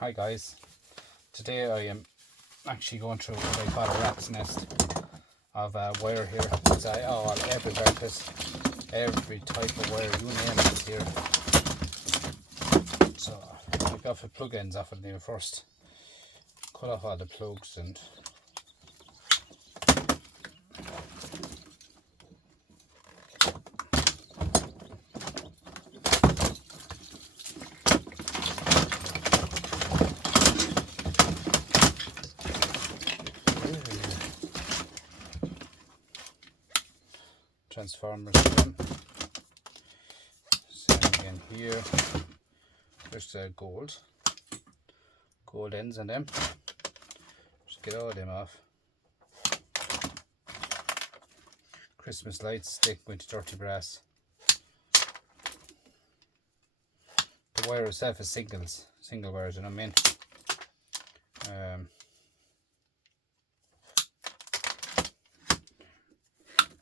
Hi guys, today I am actually going through what I call a rat's nest of wire here. It's all everywhere, because every type of wire, you name it, is here. So I got the plug ends off it now first. Cut off all the plugs and transformers again. Same again here. There's the gold ends on them. Just get all them off. Christmas lights, they go into dirty brass. The wire itself is single wires, you know what I mean?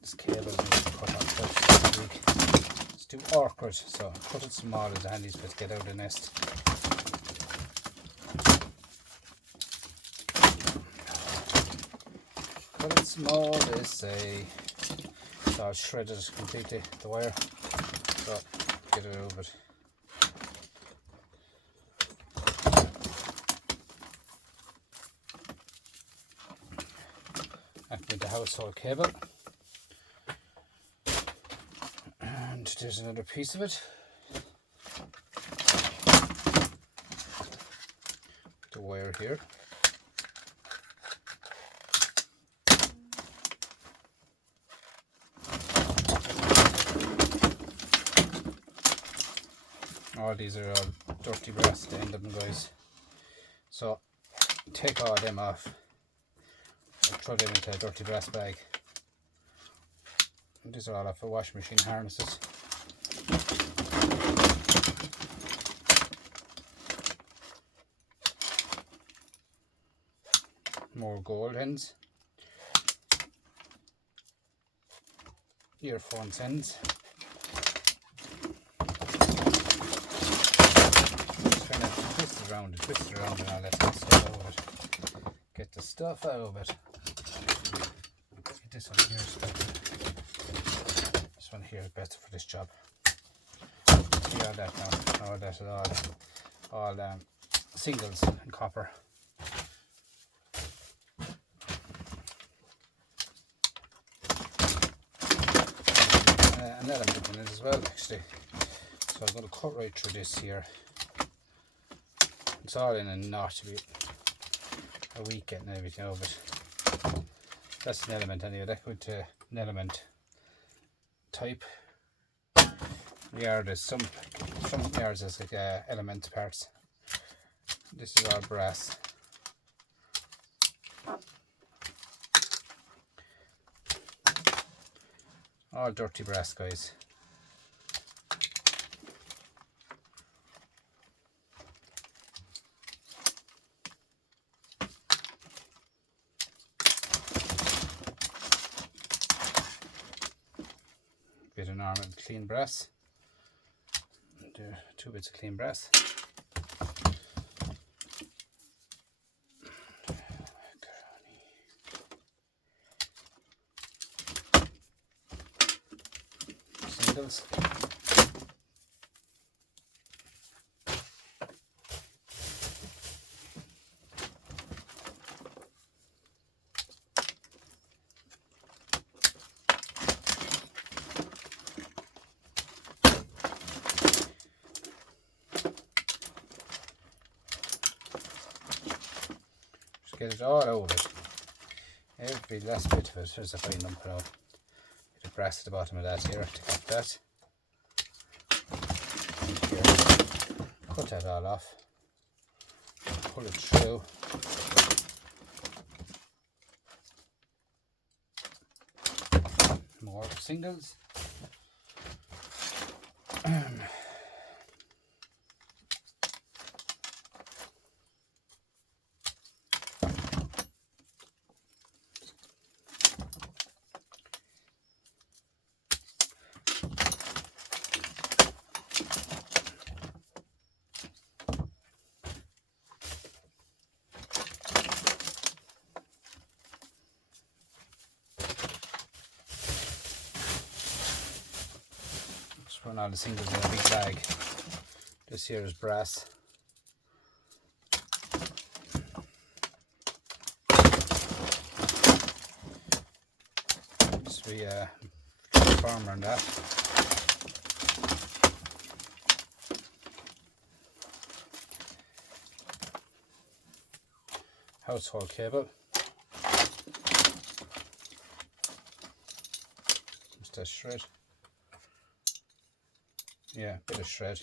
This cable needs to cut off first. It's too awkward, so cut it small is the handiest bit to get out of the nest. Cut it small, they say. So I'll shred it completely, the wire. So get it out of it. With the household cable, and there's another piece of it, the wire here. All these are all dirty brass, the end of them, guys. So take all them off. Throw them into a dirty brass bag. And these are all off the washing machine harnesses. More gold ends. Earphones ends. Just trying to twist it around and all that stuff out of it. Get the stuff out of it. This one here is better. This one here is better for this job. See all that now. All that is all singles and copper. An element in it as well, actually. So I'm going to cut right through this here. It's all in a knot to be a week getting everything over it. That's an element anyway. That went to an element type. There's some yards as like element parts. This is all brass. All dirty brass, guys. Bit of normal clean brass. Do 2 bits of clean brass. Singles. Get it all over it. Every last bit of it. There's a fine lump of bit of brass at the bottom of that here. Take off that. And here. Cut that all off. Pull it through. More singles. all the singles in a big bag. This here is brass. This will be a transformer and that. Household cable. Just a shred. Yeah, bit of shred.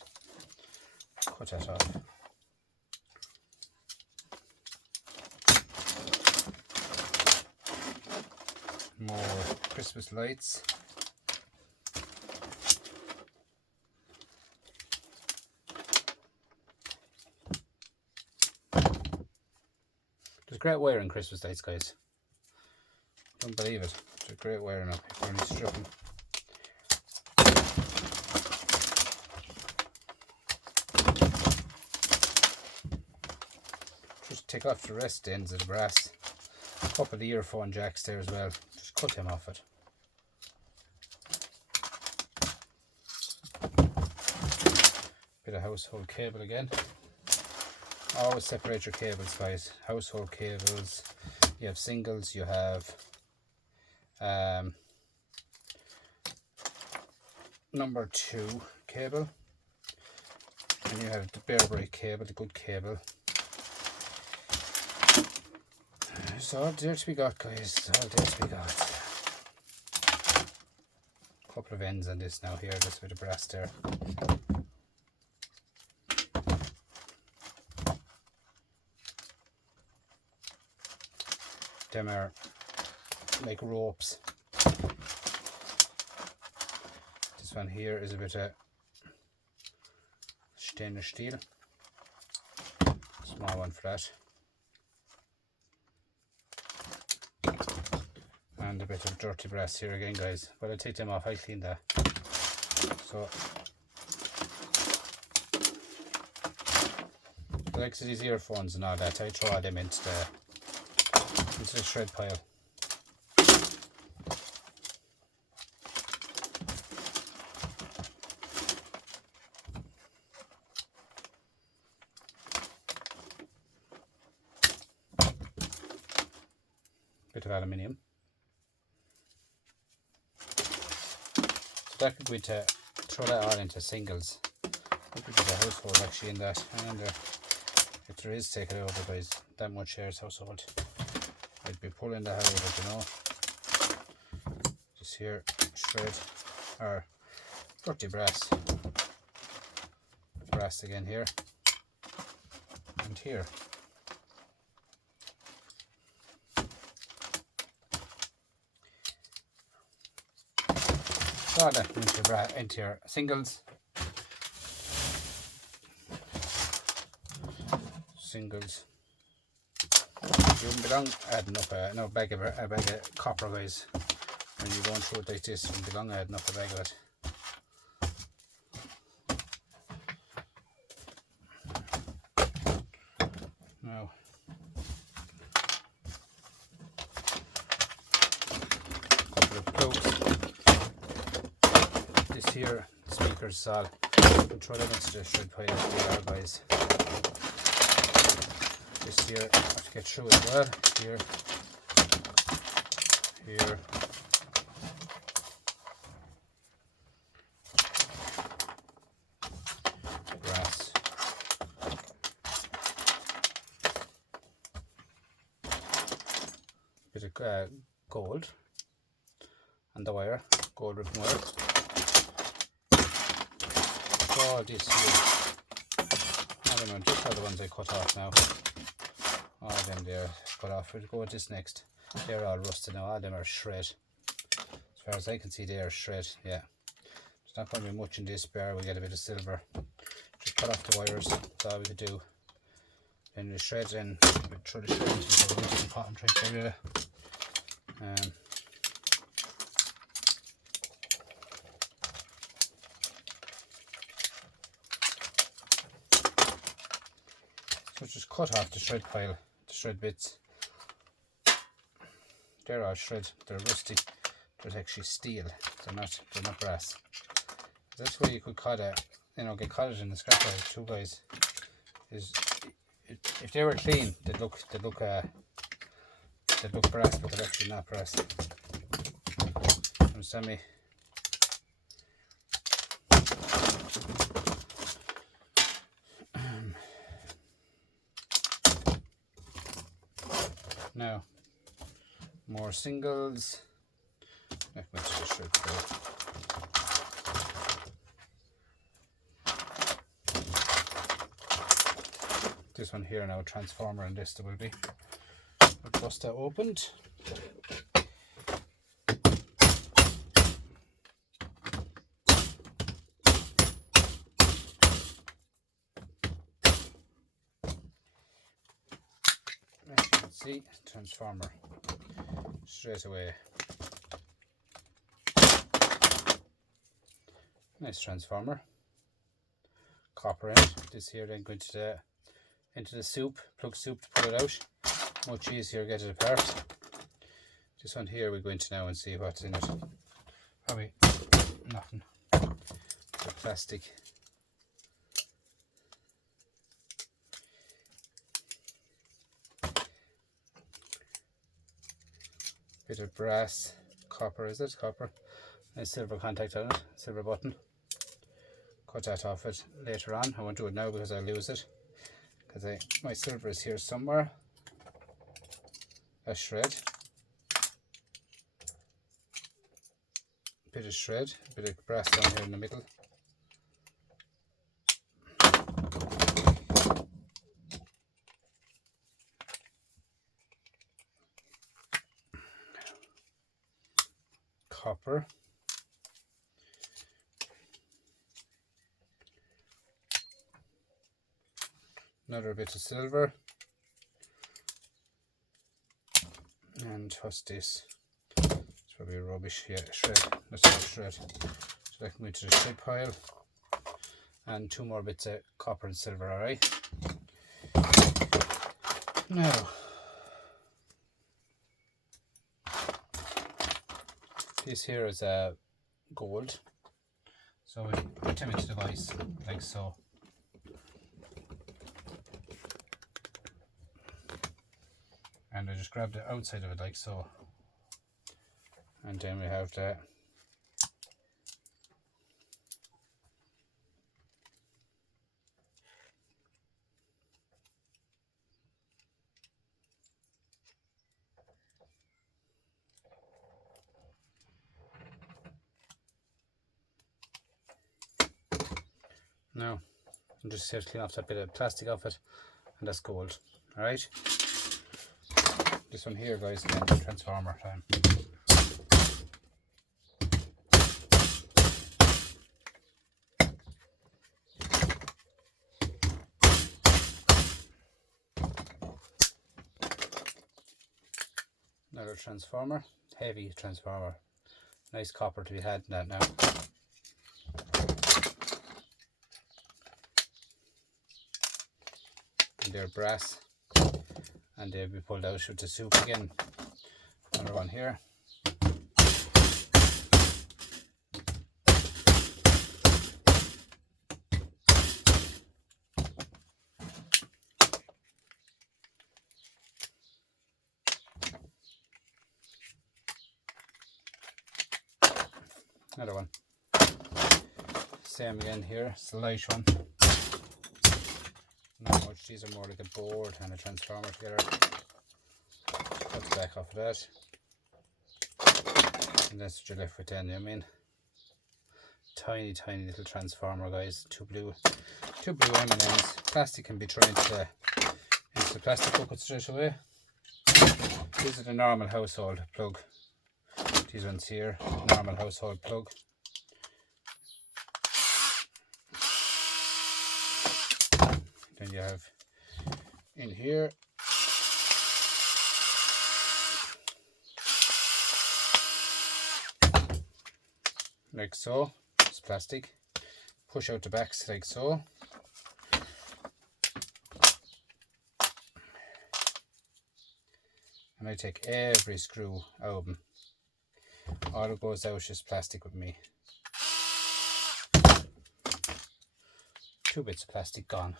Cut that off. More Christmas lights. There's great wire in Christmas lights, guys. Don't believe it. There's great wiring up. You can only strip them. Just take off the rest ends of the brass. A couple of the earphone jacks there as well. Just cut them off it. Bit of household cable again. Always separate your cables, guys. Household cables. You have singles, you have number 2 cable, and you have the bare brake cable, the good cable. It's all there to be got, guys. It's all there to be got. Couple of ends on this now here, just with the brass there. Them are like ropes. This one here is a bit of stainless steel. Small one for that. And a bit of dirty brass here again, guys. But I'll take them off, I'll clean that. So, the likes of these earphones and all that, I throw them into the shred pile. Bit of aluminium. So that could be to throw that all into singles. That could be the household actually in that. And if there is, take it over, guys. That much here is household. I'd be pulling the hell out of it, you know. Just here, shred or dirty brass. Brass again here and here. So that into your singles. Singles. You wouldn't belong adding up a bag of copper, guys. When you're going through it like this, you wouldn't belong adding up a bag of it. Now, couple of plugs. This here, speakers all. Throw them into the shred pile as they are, guys. This here, I have to get through as well. Here, here, brass, bit of gold, and the wire, gold ribbon wire. All this here, I don't know, just how the ones I cut off now. All of them there cut off. We'll go with this next. They're all rusted now. All of them are shred. As far as I can see, they are shred. Yeah. There's not going to be much in this bar. We get a bit of silver. Just cut off the wires. That's all we could do. Then we shred and we throw the shred into the pot and try to get rid of it. So just cut off the shred pile, the shred bits. They're all shred. They're rusty. They're actually steel. They're not brass. That's where you could cut it, you know, get caught in the scrap iron too, guys. Is if they were clean, they'd look brass, but they're actually not brass. Understand me? Now, more singles. This one here now, transformer, and this there will be. We'll bust that opened. As you can see, transformer straight away. Nice transformer. Copper in it. This here then going into the soup, plug soup to pull it out. Much easier to get it apart. This one here we're going to now and see what's in it. Probably nothing. The plastic. Bit of brass, copper, is it? Copper. A silver contact on it, silver button. Cut that off it later on. I won't do it now because I'll lose it. Because my silver is here somewhere. A shred. Bit of shred, bit of brass down here in the middle. Copper. Another bit of silver. And what's this? It's probably a rubbish, yeah, shred. That's not shred. So that can go into the shred pile. And 2 more bits of copper and silver, alright? Now, this here is gold. So we put them into the vise, like so. And I just grab the outside of it like so. And then we have the now I'm just here to clean off that bit of plastic off it, and that's gold. Alright. This one here, guys, again, transformer time. Another transformer, heavy transformer. Nice copper to be had in that now. And they're brass. And they'll be pulled out with the soup again. Another one here. Another one. Same again here, it's the light one. Not much, these are more like a board and a transformer together. Cut the back off of that. And that's what you're left with then, you know what I mean? Tiny, tiny little transformer, guys. Two blue M&Ms. Plastic can be thrown into the plastic bucket straight away. These are the normal household plug. These ones here, normal household plug. Then you have in here like so. It's plastic. Push out the backs like so. And I take every screw out of them. All that goes out is just plastic with me. 2 bits of plastic gone.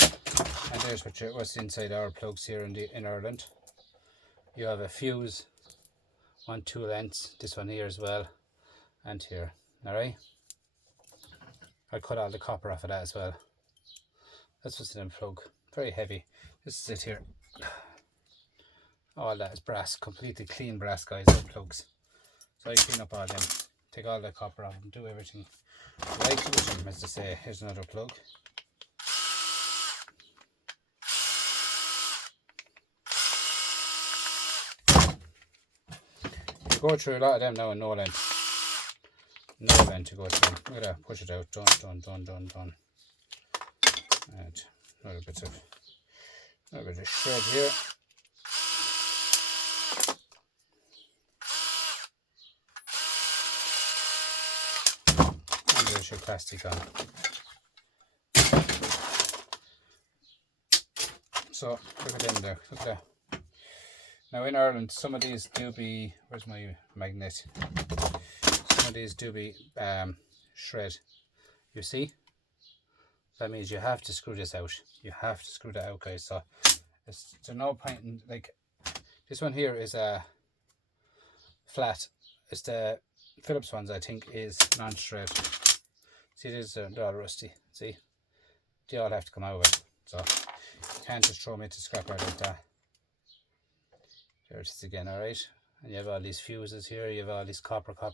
And there's what's inside our plugs here in Ireland. You have a fuse on 2 lengths, this one here as well, and here. Alright, I cut all the copper off of that as well. That's what's in the plug. Very heavy. This is it here. All that is brass, completely clean brass, guys, the plugs. So I clean up all them, take all the copper off and do everything right with them, as they say. Here's another plug. You go through a lot of them now in no length. No length to go through. Look at that, push it out, done. And a little bit of shred here. And there's your plastic on. So look at them there, look at that. Now in Ireland, some of these do be, where's my magnet? Some of these do be shred. You see? That means you have to screw this out. You have to screw that out, guys. So there's no point in, like, this one here is a flat. It's the Phillips ones, I think, is non-shred. See, they're all rusty. See? They all have to come out of it. So you can't just throw them into scrap yard like that. There it is again, alright? And you have all these fuses here, you have all these copper. You know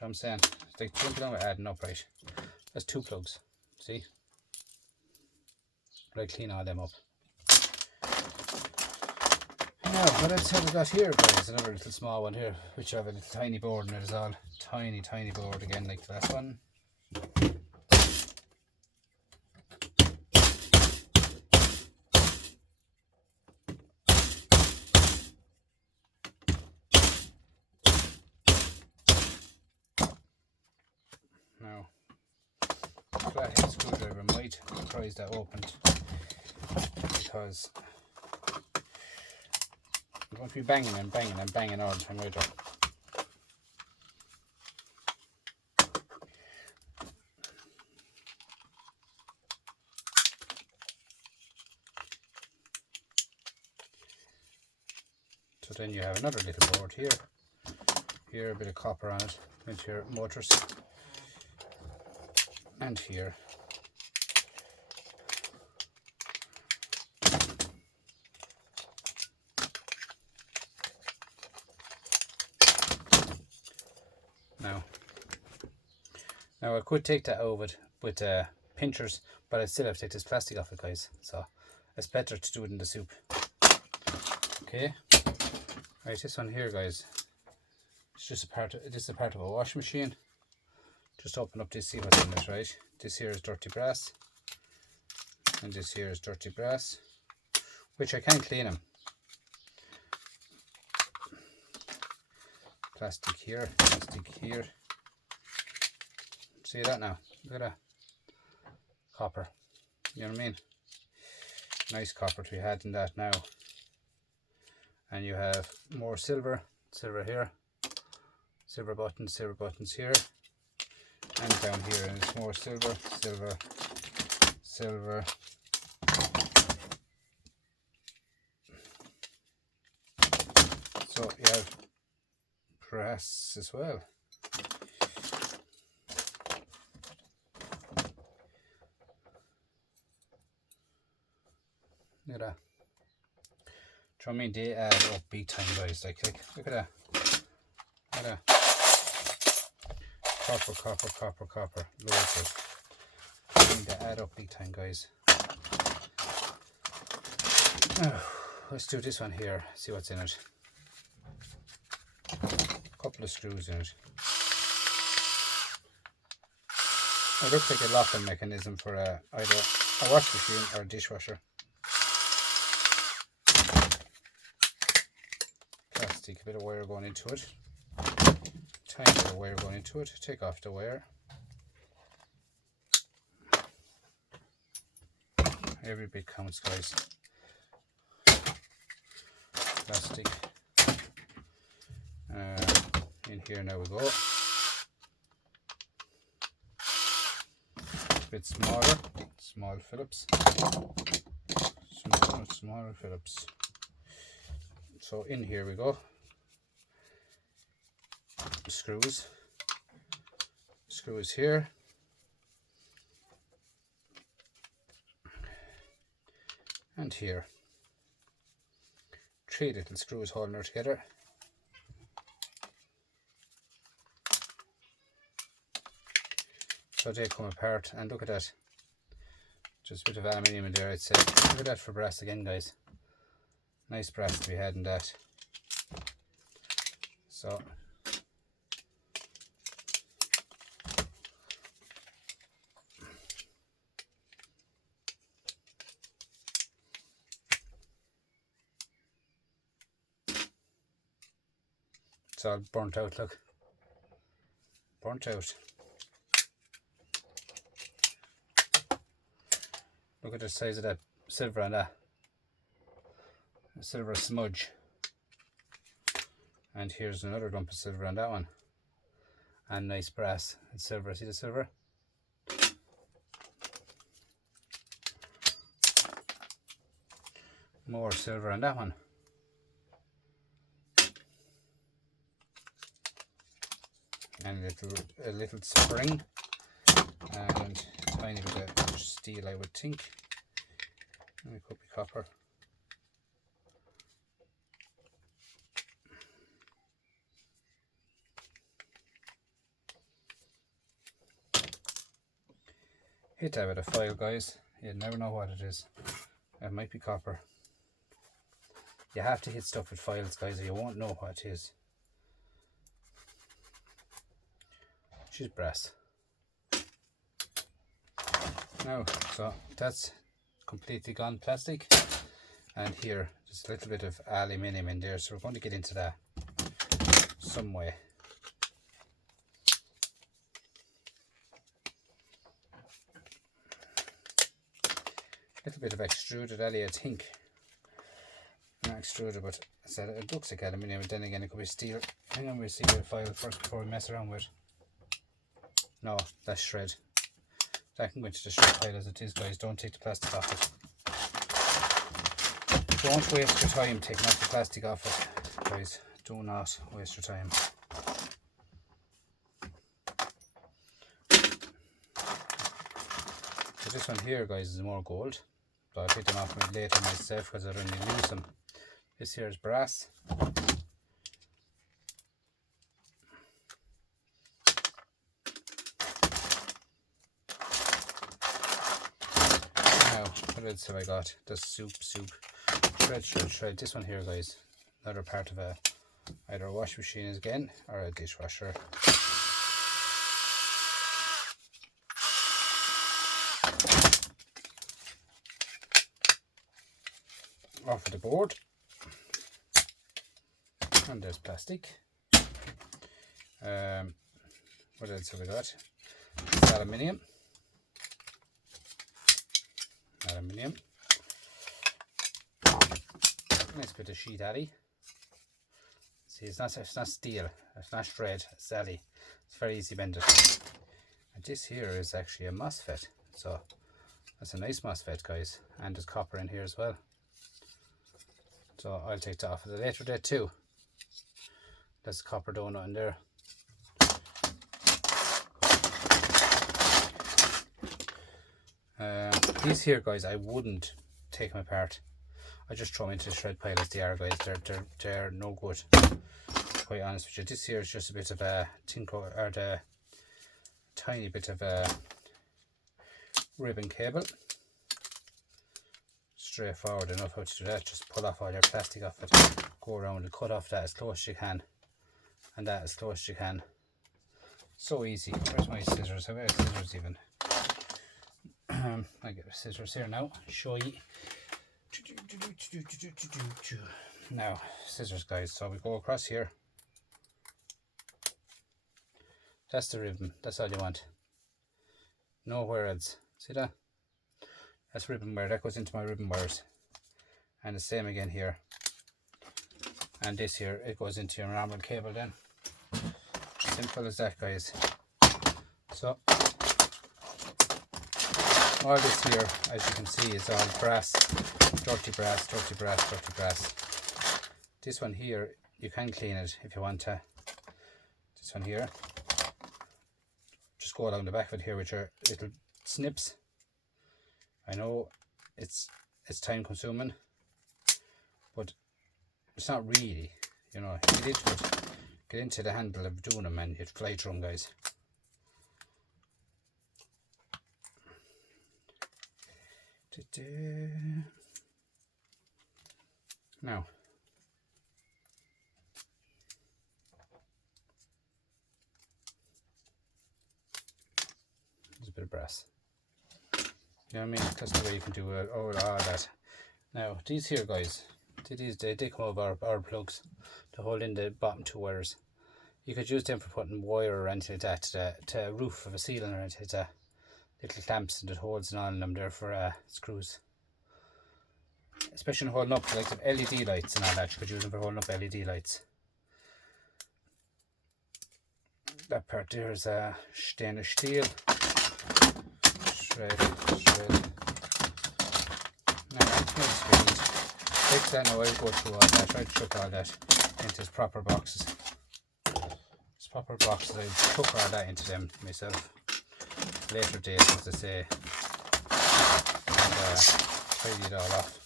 what I'm saying? It's like jumping on, we're adding up, right? That's 2 plugs. See? But I clean all them up. Now, what else have we got here, guys? Another little small one here, which I have a little tiny board, and it is all tiny board again, like the last one. Now, flathead screwdriver might prise that opened, because I'm going to be banging all the time right up. So then you have another little board here. Here a bit of copper on it, into your motors. And here. Now I could take that over with pinchers, but I still have to take this plastic off it, guys. So it's better to do it in the soup. Okay. Right, this one here, guys. It's just this is a part of a washing machine. Just open up this, see what's in it, right? This here is dirty brass. And this here is dirty brass, which I can clean them. Plastic here, plastic here. See that now? Look at that. Copper. You know what I mean? Nice copper to be had in that now. And you have more silver here. Silver buttons here. And down here, and it's more silver. So you have brass as well. Look at that. Do you know what I mean? They add up big time, guys. Like look at that. Look at that. Copper. Loads of. I mean, they add up big time, guys. Now, let's do this one here. See what's in it. Couple of screws in it. It looks like a locking mechanism for either a wash machine or a dishwasher. Plastic, a bit of wire going into it. Tiny bit of wire going into it. Take off the wire. Every bit counts, guys. Plastic. In here now we go. bit smaller, small Phillips, smaller Phillips. So in here we go. Screws here, and here. 3 little screws holding her together. So they come apart, and look at that. Just a bit of aluminium in there, I'd say. Look at that for brass again, guys. Nice brass to be had in that. So it's all burnt out, look. Burnt out. Look at the size of that silver on that. A silver smudge. And here's another lump of silver on that one. And nice brass and silver. See the silver? More silver on that one. And a little spring. And a tiny bit of steel, I would think. And it could be copper. Hit that with a file, guys. You never know what it is. It might be copper. You have to hit stuff with files, guys, or you won't know what it is. She's brass. Now, so that's completely gone plastic, and here there's a little bit of aluminium in there, so we're going to get into that some way. A little bit of extruded alley, I think. Not extruded, but it looks like aluminium, but then again it could be steel. Hang on, we'll see the file first before we mess around with it. No, that's shred. That can go into the shred pile as it is, guys. Don't take the plastic off it. Don't waste your time taking off the plastic off it, guys. Do not waste your time. So this one here, guys, is more gold. But I'll take them off later myself because I don't need to use them. This here is brass. Now, what else have I got? The soup. Shred. This one here, guys. Another part of either a wash machine again or a dishwasher. Off of the board. And there's plastic. What else have we got? It's aluminium. Nice bit of sheet alley. See, it's not steel, it's not shred, it's alley. It's very easy bended. And this here is actually a MOSFET, so that's a nice MOSFET, guys. And there's copper in here as well. So I'll take that off at a later date too. There's a copper donut in there. These here, guys, I wouldn't take them apart. I just throw them into the shred pile as they are, guys. They're no good. Quite honest with you. This here is just a bit of a tiny bit of a ribbon cable. Straightforward enough how to do that. Just pull off all your plastic off it, go around and cut off that as close as you can, and that as close as you can. So easy. Where's my scissors? How about scissors even? I get the scissors here now. Show you. Now, scissors, guys. So we go across here. That's the ribbon. That's all you want. Nowhere else. See that? That's ribbon wire. That goes into my ribbon wires. And the same again here. And this here, it goes into your normal cable then. Simple as that, guys. So All this here, as you can see, is all brass, dirty brass, dirty brass, dirty brass. This one here, you can clean it if you want to. This one here, just go along the back of it here with your little snips. I know it's time consuming, but it's not really, you know. If you get into the handle of doing them and you'd fly through them, guys. Now, there's a bit of brass. You know what I mean? That's the way you can do it. All that. Now, these here, guys, they come over our plugs to hold in the bottom two wires. You could use them for putting wire or anything like that to a roof of a ceiling or anything like that. Little clamps and the holes and all in them there for screws. Especially holding up like some LED lights and all that. You could use them for holding up LED lights. That part there is stainless steel. Shred. Now, take that now. I'll go through all that. Try to chuck all that into its proper boxes. Its proper boxes. I'll chuck all that into them myself. Later days, as I say. And tidy it all off.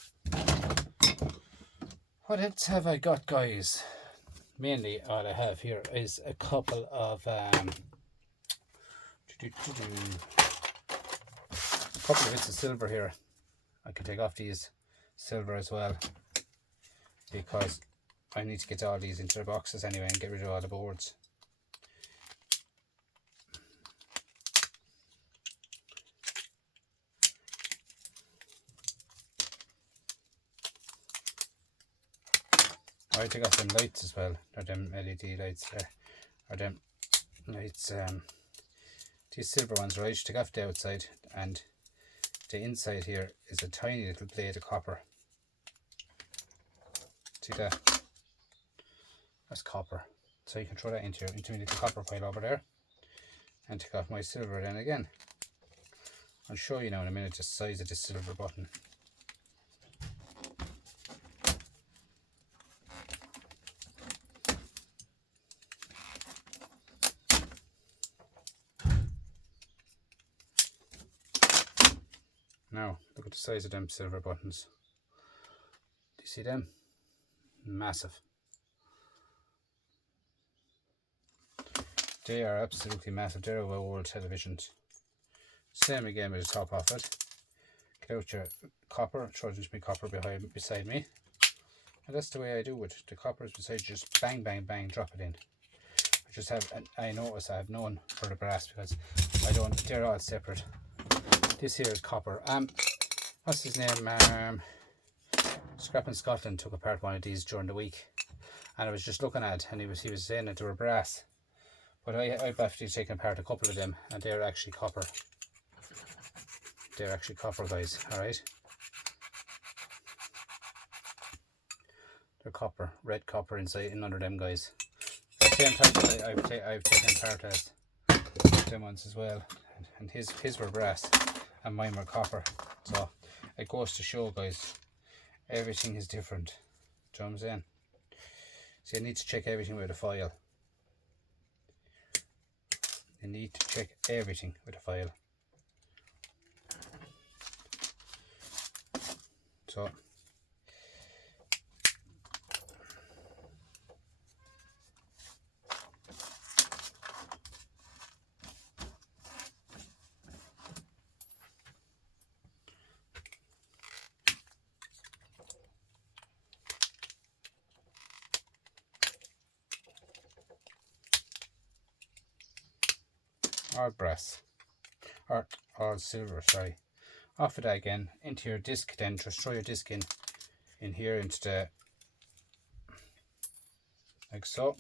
What else have I got, guys? Mainly all I have here is a couple of bits of silver here. I can take off these silver as well, because I need to get all these into the boxes anyway and get rid of all the boards. I take off them lights as well, or them LED lights there, or them lights, these silver ones, right? Take off the outside, and the inside here is a tiny little blade of copper. See that? That's copper. So you can throw that into a little copper pile over there, and take off my silver then again. I'll show you now in a minute the size of this silver button. Now, look at the size of them silver buttons. Do you see them? Massive. They are absolutely massive. They're our old televisions. Same again with the top of it. Get out your copper, throw it into my copper beside me. And that's the way I do it. The copper is beside you, just bang, bang, bang, drop it in. I just have, I notice I have none for the brass because they're all separate. This here is copper. What's his name? Scrap in Scotland took apart one of these during the week, and I was just looking at, and he was saying that they were brass, but I've actually taken apart a couple of them, and they're actually copper. They're actually copper, guys. All right, they're copper, red copper inside and under them, guys. At the same time, I've taken apart them ones as well, and his were brass. And mine were copper. So it goes to show, guys, everything is different. Do you know what I'm saying? So you need to check everything with a file. You need to check everything with a file. So or brass, or silver, sorry. Off of that again, into your disc then, just throw your disc in here into the, like so,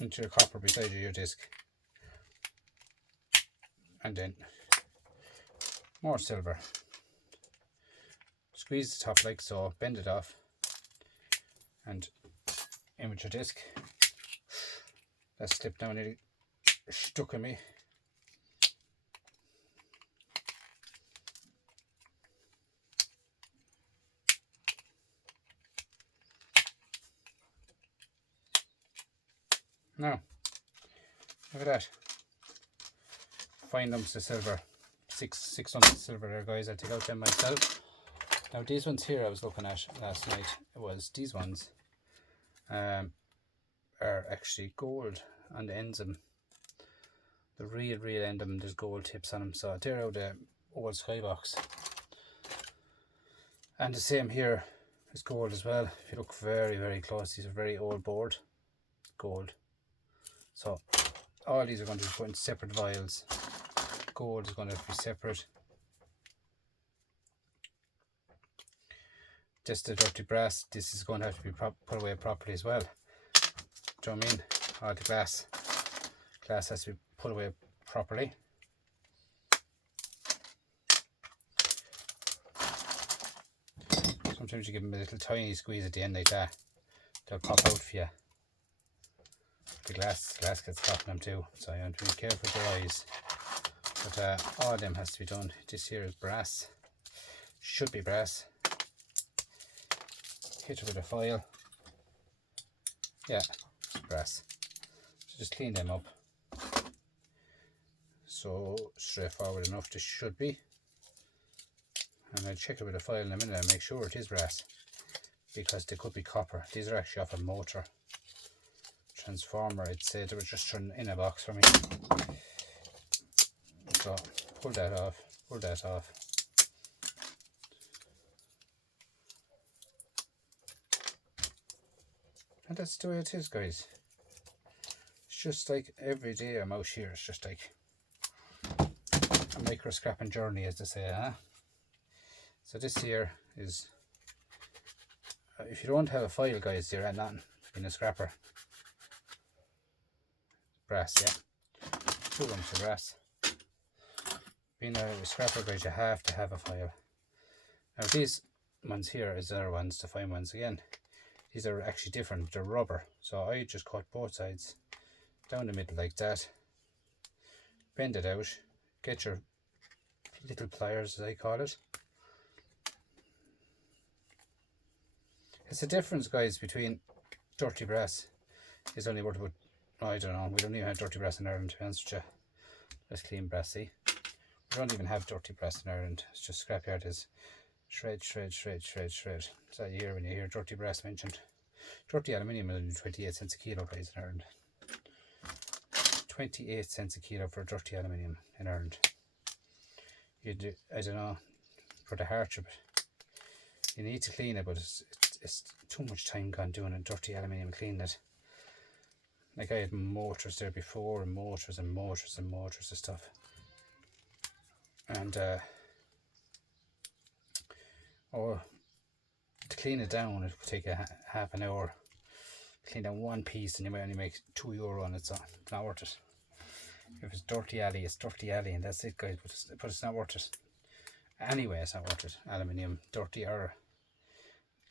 into your copper beside your disc, and then more silver. Squeeze the top like so, bend it off, and in with your disc. That slipped down, it stuck in me. Now, look at that. 5 lumps of silver. Six lumps of silver there, guys. I'll take out them myself. Now, these ones here I was looking at last night, these ones are actually gold on the ends of them. The real end of them, there's gold tips on them. So they're out of the old skybox. And the same here is gold as well. If you look very close, these are very old board. Gold. So all these are going to be put in separate vials. Gold is going to be separate. Just the dirty brass, this is going to have to be put away properly as well. Do you know what I mean? All the glass has to be put away properly. Sometimes you give them a little tiny squeeze at the end like that, they'll pop out for you. The glass gets caught in them too, so you have to be careful with your eyes. But all of them has to be done. This here is brass, should be brass. Hit it with a file. Yeah, it's brass. So just clean them up. So straightforward enough this should be. And I'll check it with a file in a minute and make sure it is brass, because they could be copper. These are actually off a motor transformer. I'd say they were just thrown in a box for me. So pull that off, and that's the way it is, guys. It's just like every day I'm out here, it's just like a micro scrapping journey, as they say, huh? So this here is, if you don't have a file, guys, you're at nothing in a scrapper. Brass, yeah. 2 lumps of brass. Being a scrapper, guys, you have to have a file. Now these ones here is the other ones, the fine ones again. These are actually different, they're rubber. So I just cut both sides down the middle like that. Bend it out. Get your little pliers, as I call it. It's the difference, guys, between dirty brass is only worth about, I don't know, we don't even have dirty brass in Ireland, to be honest with you. Let's clean brass, see? We don't even have dirty brass in Ireland. It's just scrapyard is shred. So you hear when you hear dirty brass mentioned. Dirty aluminium is 28 cents a kilo, guys, in Ireland. 28 cents a kilo for dirty aluminium in Ireland. You do, I don't know, for the heart of it. You need to clean it, but it's too much time gone doing a dirty aluminium cleaning it. Like I had motors there before, and motors of stuff. And or to clean it down, it would take a half an hour. Clean down one piece and you might only make €2 on it, so it's not worth it. If it's dirty alley, it's dirty alley, and that's it, guys, but it's not worth it. Anyway, it's not worth it. Aluminium, dirty or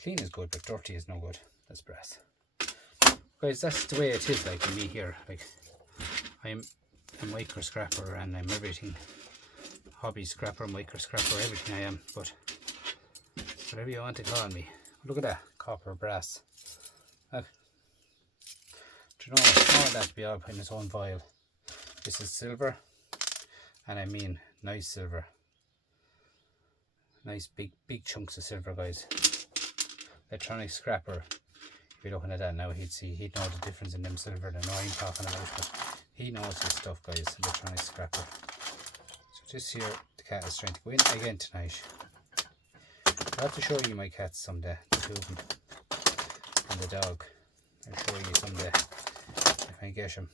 clean is good, but dirty is no good. That's brass. Guys, that's the way it is, like in me here. Like, I'm a micro scrapper and I'm everything. Hobby scrapper, micro scrapper, everything I am, but whatever you want to call me. Look at that, copper, brass. Look. Do you know what? All that to be all put in its own vial. This is silver, and I mean nice silver. Nice big chunks of silver, guys. Electronic scrapper. If you're looking at that now, he'd know the difference in them silver than I'm talking about, but he knows his stuff, guys. Electronic scrapper. So this here, the cat is trying to go in again tonight. I'll have to show you my cats someday, the two of them, and the dog. I'll show you someday if I get him.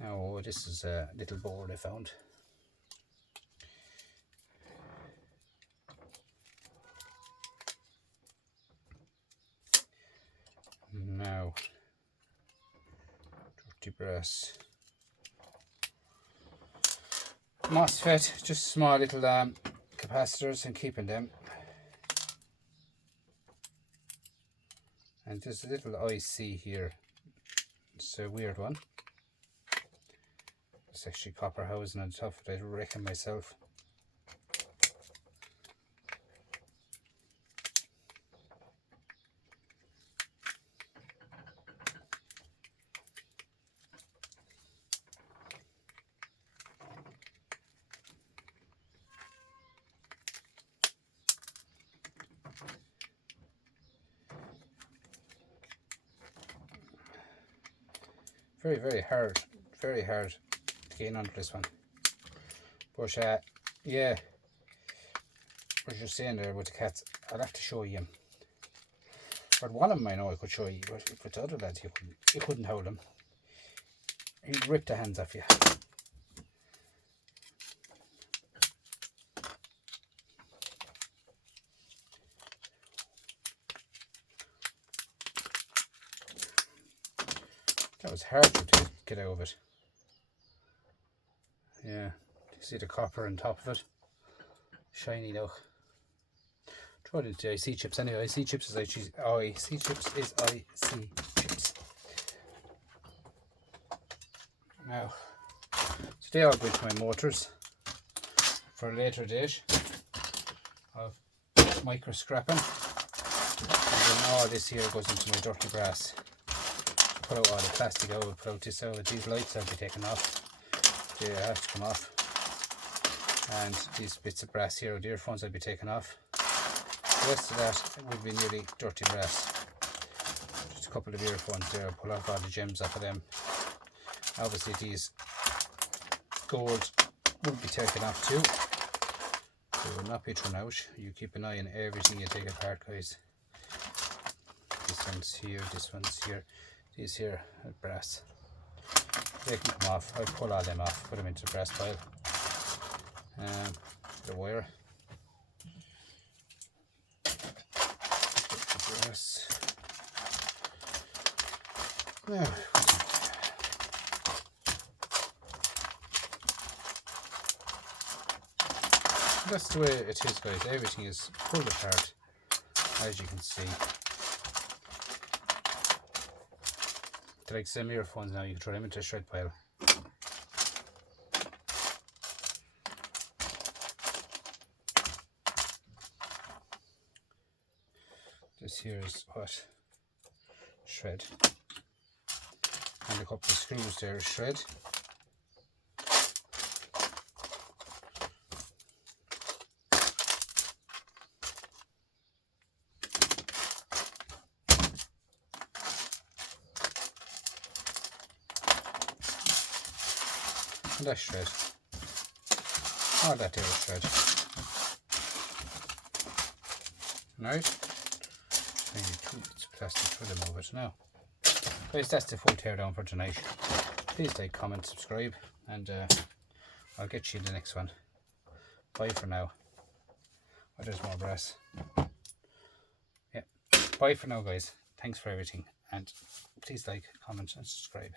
Now this is a little board I found. Now, dirty brass. MOSFET, just small little capacitors, and keeping them. And there's a little IC here. It's a weird one. It's actually copper housing on top of it, I reckon myself. very hard to get in under this one. But yeah, I was just saying there with the cats, I'll have to show you him. But one of them I know I could show you, but with the other lads you couldn't hold him. He'd rip the hands off you. That was hard to get out of it. Yeah, you see the copper on top of it? Shiny though. Throw it into the IC chips anyway. IC chips is IC chips. Now, today I'll go into my motors for a later date of micro scrapping. And then all this here goes into my dirty brass. Put out all the plastic out, put out this out. These lights I'll be taking off. They have to come off. And these bits of brass here, the earphones I'll be taking off. The rest of that will be nearly dirty brass. Just a couple of earphones there, pull off all the gems off of them. Obviously these gold will be taken off too. They will not be thrown out. You keep an eye on everything you take apart, guys. This one's here, this one's here. These here are brass. They can come off. I'll pull all them off, put them into the brass pile. The wire. The brass. Now, that's the way it is, guys. Everything is pulled apart, as you can see. Like some earphones now, you can throw them into a shred pile. This here is what? Shred. And a couple of screws there, shred. And that's shred. All that there is shred. Right. I need 2 bits of plastic for them over it now. Guys, that's the full teardown for tonight. Please like, comment, subscribe, and I'll get you in the next one. Bye for now. Oh, there's more brass. Yeah. Bye for now, guys. Thanks for everything, and please like, comment, and subscribe.